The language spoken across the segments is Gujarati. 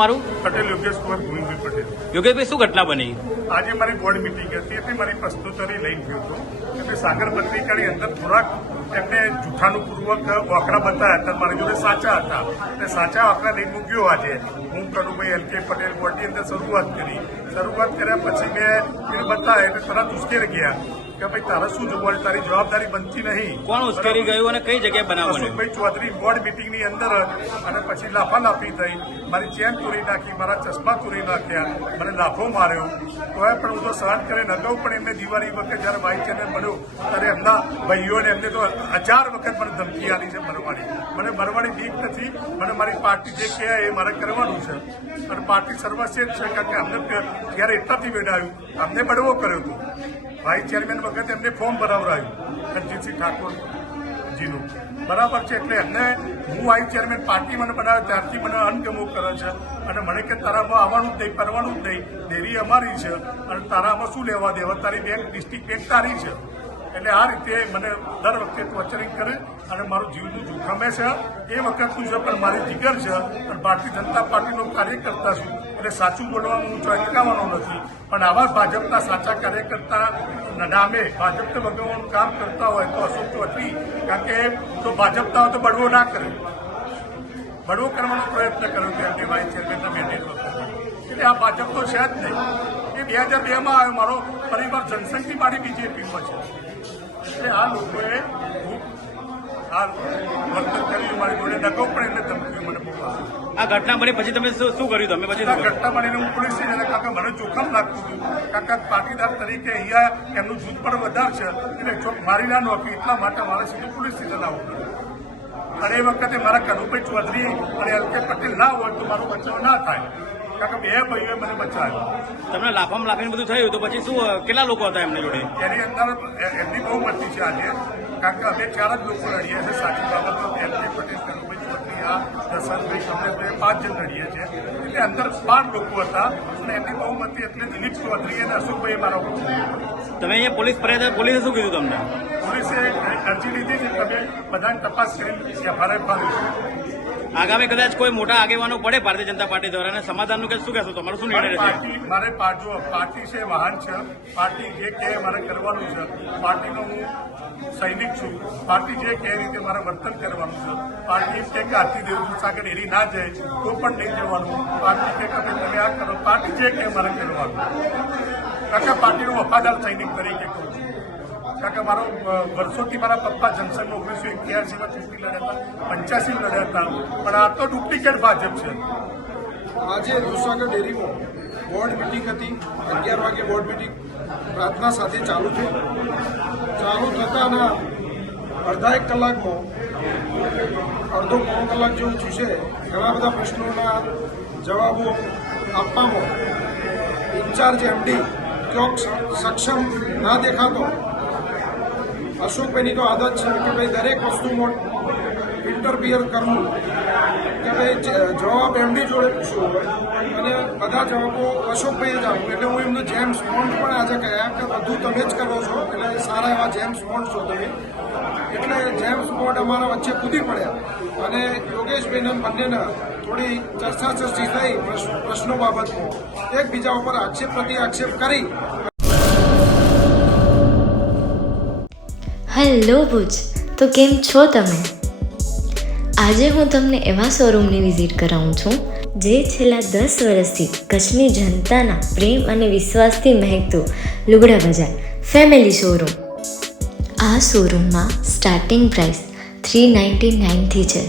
તમારું? પટેલ યોગેશ કુમાર ગોવિંદભાઈ પટેલ. યોગેશભાઈ, શું ઘટના બની? આજે મારી બોર્ડ મિટિંગ હતી એટલે મારી પ્રશ્નોત્તરી લઈને ગયો હતો એટલે સાગર પત્રિકાની અંદર થોડાક એમને જૂઠાનુપૂર્વક આંકડા બતાવ્યા હતા, મારી જોડે સાચા હતા એટલે સાચા આંકડા લઈને મૂક્યો. આજે હું કનુભાઈ એલ.કે. પટેલ બોર્ડની અંદર શરૂઆત કર્યા પછી મેં એ બતાવ્યા એટલે તરત ઉશ્કેરી ગયા કે ભાઈ તારે શું જોવાનું, તારી જવાબદારી બનતી નહીં. કોણ ઉશ્કેરી ગયું અને કઈ જગ્યાએ બનાવ બન્યો? અશોકભાઈ ચૌધરી બોર્ડ મિટિંગની અંદર અને પછી લાફાલાફી થઈ, મારી ચેન તોડી નાખી, મારા ચશ્મા તોડી નાખ્યા, મને લાફો માર્યો. તો પણ હું તો સહન કરીને અગાઉ પણ એમને દિવાળી વખતે જયારે વાઇસ ચેનલ બન્યો ત્યારે એમના ભાઈઓને એમને તો 1000 વખત મને ધમકી આપી છે મરવાની. મને મરવાની બીક નથી, મને મારી પાર્ટી જે કહે એ મારે કરવાનું છે અને પાર્ટી સર્વશ્રેષ્ઠ છે. કારણ કે અમને ત્યારે એટલાથી વેડાયું, અમને બળવો કર્યો હતો. વાઇસ ચેરમેન વખતે એમને ફોર્મ ભરાવડાવ્યું રણજીતસિંહ ઠાકોરજીનું, બરાબર છે. એટલે એમને હું વાઇસ ચેરમેન પાર્ટી મને બનાવ્યો ત્યારથી મને અનગમો કરે છે અને મને કે તારામાં આવવાનું જ નહીં, કરવાનું જ નહીં, ડેરી અમારી છે અને તારામાં શું લેવા દેવા, તારી બેંક ડિસ્ટ્રિક્ટ બેંક તારી છે. એટલે આ રીતે મને દર વખતે ટોર્ચરિંગ કરે અને મારું જીવનું જોખમે છે. એ વખતનું છે પણ મારી જીગર છે અને ભારતીય જનતા પાર્ટીનો કાર્યકર્તા છું એટલે સાચું બોલવાનું હું અટકાવવાનો નથી. પણ આવા ભાજપના સાચા કાર્યકર્તા નામે ભાજપને ભગવવાનું કામ કરતા હોય તો અશોક ચૌધરી, કારણ કે તો ભાજપના હોય તો બળવો ના કરે, બળવો કરવાનો પ્રયત્ન કર્યો કે એમને વાઇસ ચેરમેનના મેન્ડેટ વખતે. એટલે આ ભાજપ તો છે જ નહીં. એ 2002માં આવ્યો, મારો પરિવાર જનસંઘની મારી બીજેપીમાં છે. એટલે આ લોકોએ ખૂબ આ વર્તન કર્યું મારી જોડે. નકો પણ એમને ધમકીઓ મને બહુ આપી. આ ઘટના બની પછી તમે શું કર્યું? તમે પછી આ ઘટના બનીને હું પોલીસ સ્ટેશને, કાકા મને જોખમ લાગતું હતું, કાકા પાટીદાર તરીકે અહીંયા એમનું જૂથ પણ વધારે છે એટલે ચોક મારી ના નોકી, એટલા માટે મારે સીધું પોલીસ સ્ટેશન આવવું પડ્યું. અને એ વખતે મારા કનુભાઈ ચૌધરી અને એલ.કે. પટેલ ના હોય તો મારો બચાવ ના થાય. કાકા બે ભાઈઓએ મને બચાવ્યો. તમને લાફામાં લાફીને બધું થયું તો પછી શું, કેટલા લોકો હતા એમની જોડે? એની અંદર એમની બહુ મતી છે આજે, કારણ કે અમે 4 જ લોકો લડીએ છીએ. સાચી બાબતો એલ.કે. પટેલ, કનુભાઈ ચૌધરી, દશરથભાઈ, કમલેશભાઈ 5 જણ લડીએ છીએ. એટલે અંદર 12 લોકો હતા અને એમની બહુ મતી એટલે દિલીપ ચૌધરી અને અશોકભાઈ મારા ઉપર. તમે અહીંયા પોલીસે શું કીધું તમને? પોલીસે અરજી લીધી છે તમે બધાની તપાસ કરી એફઆઈઆર ફાડી. આગામી કદાચ કોઈ મોટા આગેવાનો પડે ભારતીય જનતા પાર્ટી દ્વારા અને સમાધાનનું કે શું કહેશો? તમારું શું નિર્ણય રહેશે? મારે પાર્ટી છે, વાહન છે, પાર્ટી જે કહે મારે કરવાનું છે. પાર્ટીનો હું સૈનિક છું. પાર્ટી જે કહે રીતે મારે વર્તન કરવાનું છે. પાર્ટી કે આરતી દેવદૂત સાગર ડેરી ના જાય તો પણ નહીં જવાનું. પાર્ટી કે તમે આ કરો, પાર્ટી જે કહે મારે કરવાનું. કારણ કે પાર્ટીનો વફાદાર સૈનિક તરીકે કહું છું. કારણ કે મારો વર્ષોથી મારા પપ્પા જનસંઘ 1981માં ચૂંટણી લડ્યા હતા, 85 લડ્યા હતા, પણ આ તો ડુપ્લિકેટ ભાજપ છે. આજે દૂધસાગર ડેરીમાં બોર્ડ મિટિંગ હતી. 11 વાગે બોર્ડ મિટિંગ પ્રાર્થના સાથે ચાલુ થઈ. ચાલુ થતાના અડધા 1 કલાકમાં અડધો પોણો કલાક જેવું થયું છે. ઘણા બધા પ્રશ્નોના જવાબો આપવામાં ઇન્ચાર્જ એમડી ક્યોક સક્ષમ ના દેખાતો. અશોકભાઈની તો આદત છે કે ભાઈ દરેક વસ્તુમાં ઇન્ટરફિયર કરવું, કે ભાઈ જવાબ એમની જોડે પૂછવો હોય અને બધા જવાબો અશોકભાઈએ જ આપવું. એટલે હું એમનું જેમ્સ બોન્ડ પણ આજે કહ્યા કે બધું તમે જ કરો છો, એટલે સારા એવા જેમ્સ બોન્ડ છો તમે. એટલે જેમ્સ બોન્ડ અમારા વચ્ચે કૂદી પડ્યા અને યોગેશભાઈને બંનેને થોડી ચર્ચી થઈ પ્રશ્નો બાબતમાં, એકબીજા ઉપર આક્ષેપ પ્રતિ આક્ષેપ કરી. હેલો ભુજ, તો કેમ છો તમે? આજે હું તમને એવા શોરૂમની વિઝિટ કરાવું છું જે છેલ્લા 10 વર્ષથી કચ્છની જનતાના પ્રેમ અને વિશ્વાસથી મહેકતું લુગડા બજાર ફેમિલી શોરૂમ. આ શોરૂમમાં સ્ટાર્ટિંગ પ્રાઇસ 399થી છે,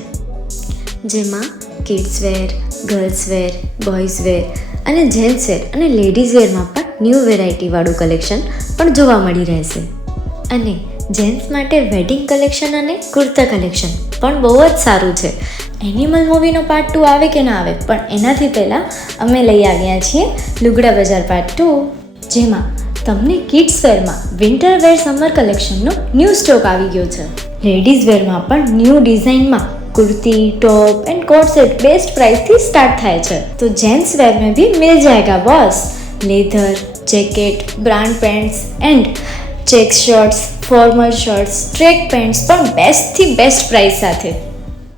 જેમાં kids wear, girls wear, boys wear અને જેન્ટ્સ વેર અને લેડીઝ વેરમાં પણ ન્યૂ વેરાયટીવાળું કલેક્શન પણ જોવા મળી રહેશે. અને જેન્ટ્સ માટે વેડિંગ કલેક્શન અને કુર્તા કલેક્શન પણ બહુ જ સારું છે. એનિમલ મૂવીનો પાર્ટ 2 આવે કે ના આવે, પણ એનાથી પહેલાં અમે લઈ આવ્યા છીએ લુગડા બજાર પાર્ટ 2, જેમાં તમને કિડ્સ વેરમાં વિન્ટર વેર સમર કલેક્શનનો ન્યૂ સ્ટોક આવી ગયો છે. લેડીઝ વેરમાં પણ ન્યૂ ડિઝાઇનમાં kurti, top and coat set best price थी स्टार्ट થાય છે. तो जेंट्स वेयर में भी मिल जाएगा boss. Leather, jacket, brand pants and check shirts, formal shirts, track pants પણ બેસ્ટથી બેસ્ટ પ્રાઇસ સાથે.